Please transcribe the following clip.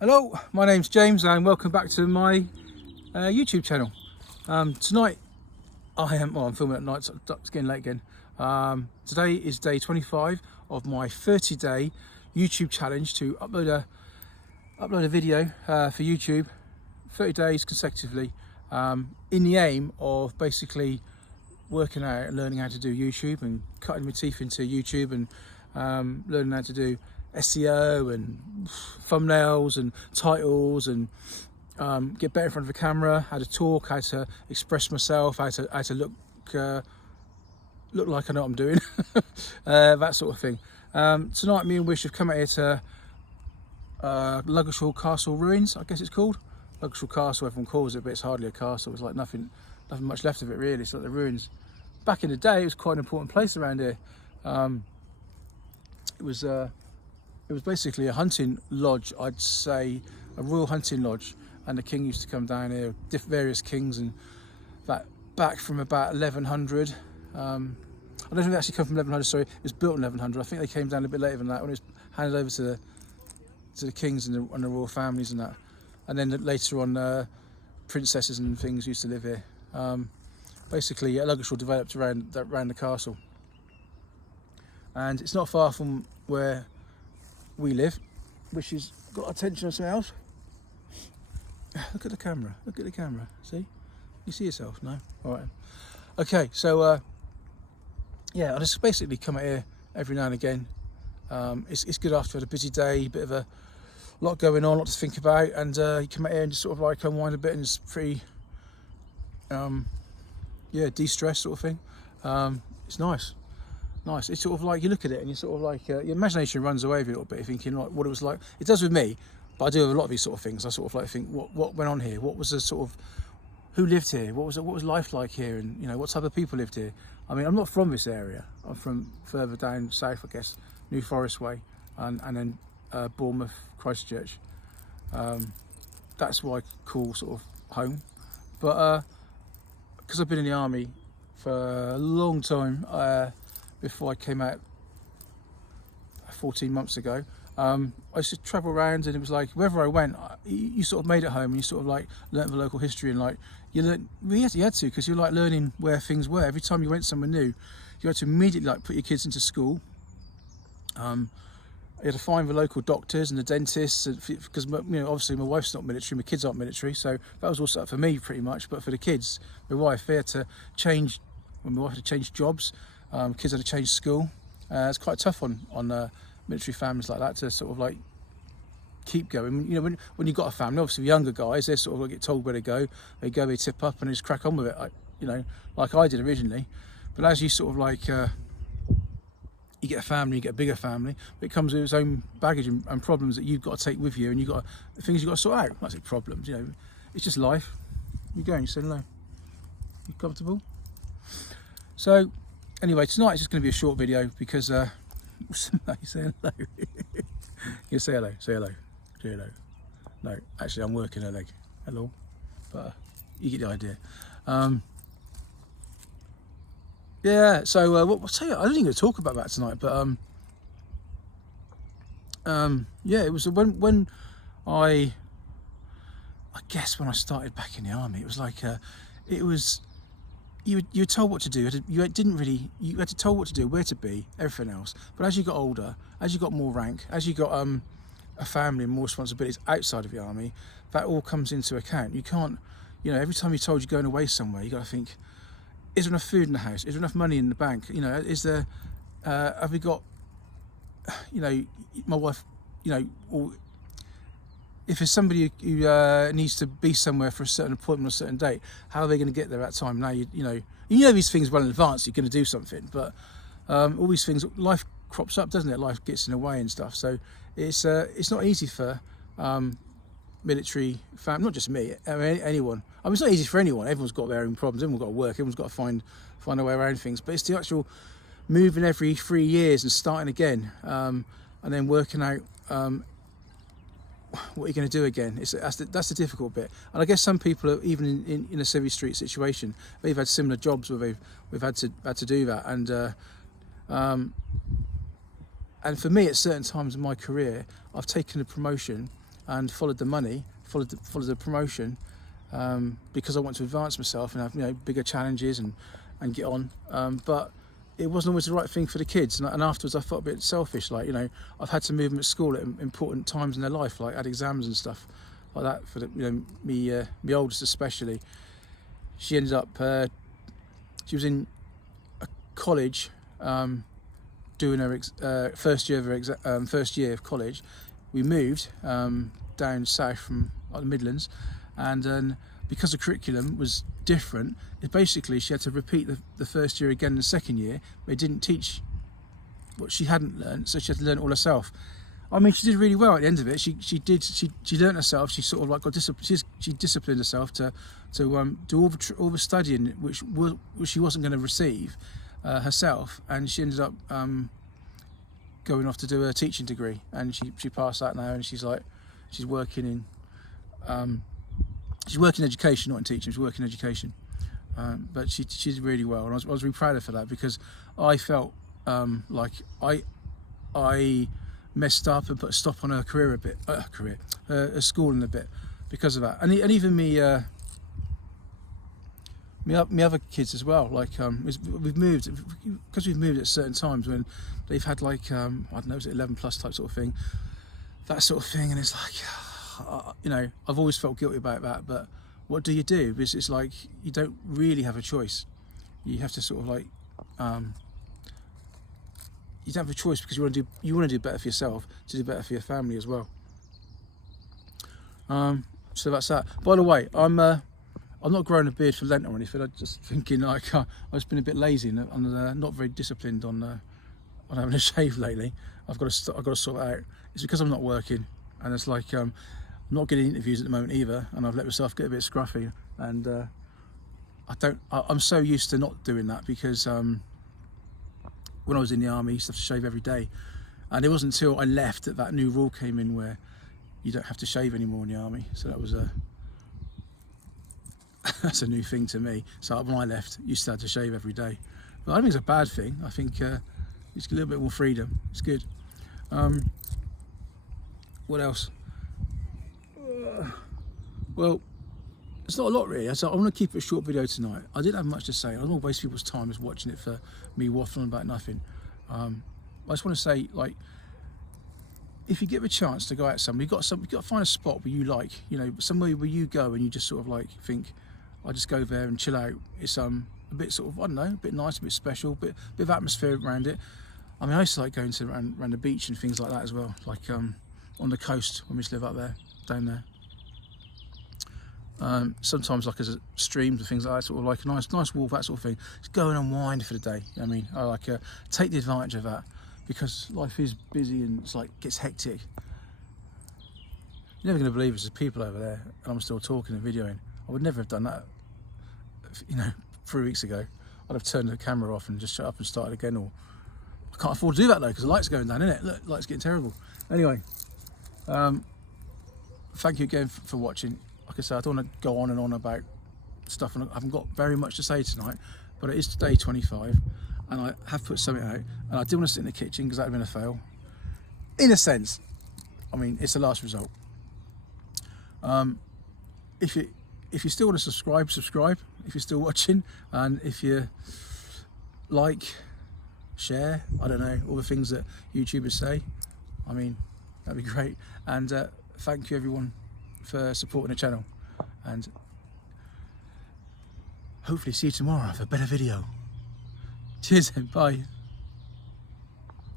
Hello, my name's James and welcome back to my YouTube channel. Tonight I'm filming at night, so it's getting late again. Today is day 25 of my 30-day YouTube challenge to upload a video for YouTube, 30 days consecutively, in the aim of basically working out and learning how to do YouTube and cutting my teeth into YouTube and learning how to do SEO and thumbnails and titles and get better in front of a camera, how to talk, how to express myself, how to look like I know what I'm doing, that sort of thing. Tonight me and Wish have come out here to Ludgershall Castle ruins, I guess it's called. Ludgershall Castle, everyone calls it, but it's hardly a castle. It's like nothing much left of it really. It's like the ruins. Back in the day it was quite an important place around here. It was basically a hunting lodge, I'd say, a royal hunting lodge, and the king used to come down here, various kings, and that back from about 1100. I don't think they actually come from 1100, sorry, it was built in 1100. I think they came down a bit later than that, when it was handed over to the kings and the royal families and that. And then later on, princesses and things used to live here. Basically, Ludgershall developed around the castle. And it's not far from where we live, which has got attention on something else. Look at the camera, see? You see yourself? No? Alright. Okay, so yeah, I just basically come out here every now and again. It's good after a busy day, bit of a lot going on, a lot to think about, and you come out here and just sort of like unwind a bit, and it's pretty yeah, de-stress sort of thing. It's nice. It's sort of like, you look at it and you sort of like, your imagination runs away with you a little bit. You're thinking like what it was like. It does with me, but I do with a lot of these sort of things. I sort of like think what went on here, what was the sort of, who lived here, what was life like here, and you know, what type of people lived here. I mean, I'm not from this area. I'm from further down south, I guess, New Forest way, and then Bournemouth, Christchurch. That's what I call sort of home. But because I've been in the army for a long time, before I came out 14 months ago, I used to travel around, and it was like wherever I went, you sort of made it home, and you sort of like learnt the local history, and like you had to, because you're like learning where things were. Every time you went somewhere new, you had to immediately like put your kids into school. You had to find the local doctors and the dentists, because you know, obviously my wife's not military, my kids aren't military, so that was all set up for me pretty much. But for the kids, my wife, they had to change. When my wife had to change jobs, kids had to change school. It's quite tough on military families like that to sort of like keep going. You know, when you've got a family, obviously younger guys, they sort of like get told where to go. They tip up, and they just crack on with it. You know, like I did originally. But as you sort of like you get a family, you get a bigger family, but it comes with its own baggage and problems that you've got to take with you, and you've got things you've got to sort out. I say problems, you know, it's just life. You go and you say hello. You comfortable? So anyway, tonight it's just going to be a short video because you say hello. You say hello. Say hello. No, actually I'm working a leg. Hello. But you get the idea. Yeah, so I'll tell you, I don't think I'm going to talk about that tonight, but yeah, it was when I guess when I started back in the army, it was like it was, you were told what to do. You had to tell what to do, where to be, everything else. But as you got older, as you got more rank, as you got a family and more responsibilities outside of the army, that all comes into account. You can't, you know, every time you're told you're going away somewhere, you got to think, is there enough food in the house? Is there enough money in the bank? You know, is there, have we got, you know, my wife, you know, or if there's somebody who needs to be somewhere for a certain appointment or a certain date, how are they going to get there at that time? Now, you know these things well in advance, you're going to do something, but all these things, life crops up, doesn't it? Life gets in the way and stuff. So it's not easy for military family, not just me, I mean anyone. I mean, it's not easy for anyone. Everyone's got their own problems, everyone's got to work, everyone's got to find a way around things, but it's the actual moving every 3 years and starting again, and then working out what you're going to do again. That's the difficult bit. And I guess some people are even in a Civvy Street situation, they've had similar jobs where we've had to do that, and for me at certain times in my career I've taken a promotion and followed the money, followed the promotion, because I want to advance myself and have, you know, bigger challenges and get on. But it wasn't always the right thing for the kids, and afterwards I felt a bit selfish. Like, you know, I've had to move them at school at important times in their life, like had exams and stuff like that for the, you know, me oldest especially. She ended up she was in a college doing her first year of college. We moved down south from the Midlands, and then because the curriculum was different, it basically she had to repeat the first year again in the second year. They didn't teach what she hadn't learned, so she had to learn it all herself. I mean, she did really well at the end of it. She learned herself. She sort of like got she disciplined herself to do all the studying which she wasn't going to receive herself, and she ended up going off to do a teaching degree, and she passed that now, and she's working in education, not in teaching. She's working in education, but she did really well, and I was really proud of her for that, because I felt like I messed up and put a stop on her career a bit, her schooling a bit because of that, and even me other kids as well. Like we've moved at certain times when they've had like I don't know, is it 11 plus type sort of thing, that sort of thing, and it's like you know, I've always felt guilty about that, but what do you do? Because it's like you don't really have a choice. You have to sort of like you don't have a choice, because you want to do better for yourself, to do better for your family as well. So that's that. By the way, I'm not growing a beard for Lent or anything. I'm just thinking like I've just been a bit lazy and not very disciplined on having a shave lately. I've got to sort it out. It's because I'm not working, and it's like I'm not getting interviews at the moment either, and I've let myself get a bit scruffy, and I'm so used to not doing that, because when I was in the army, I used to have to shave every day, and it wasn't until I left that new rule came in where you don't have to shave anymore in the army. So that was that's a new thing to me. So when I left, I used to have to shave every day, but I don't think it's a bad thing. I think it's a little bit more freedom. It's good. What else? Well, it's not a lot really. So I want to keep it a short video tonight. I didn't have much to say. I don't want to waste people's time just watching it for me waffling about nothing. I just want to say, like, if you get a chance to go out somewhere, you've got to find a spot where you like, you know, somewhere where you go and you just sort of like think, I'll just go there and chill out. It's a bit sort of, I don't know, a bit nice, a bit special, a bit of atmosphere around it. I mean, I used to like going to around the beach and things like that as well, like on the coast when we used to live up there, down there. Sometimes like as streams and things like that, sort of like a nice walk, that sort of thing. Just go and unwind for the day. I mean, I like take the advantage of that, because life is busy and it's like gets hectic. You're never going to believe there's people over there and I'm still talking and videoing. I would never have done that, you know, 3 weeks ago. I'd have turned the camera off and just shut up and started again. Or I can't afford to do that though, because the light's going down, isn't it? Look, the light's getting terrible. Anyway, thank you again for watching. Like I said, I don't want to go on and on about stuff, and I haven't got very much to say tonight, but it is day 25, and I have put something out, and I did want to sit in the kitchen because that would have been a fail. In a sense, I mean, it's the last result. If you still want to subscribe, if you're still watching, and if you like, share, I don't know, all the things that YouTubers say, I mean, that'd be great. And thank you everyone for supporting the channel, and hopefully see you tomorrow for a better video. Cheers and bye.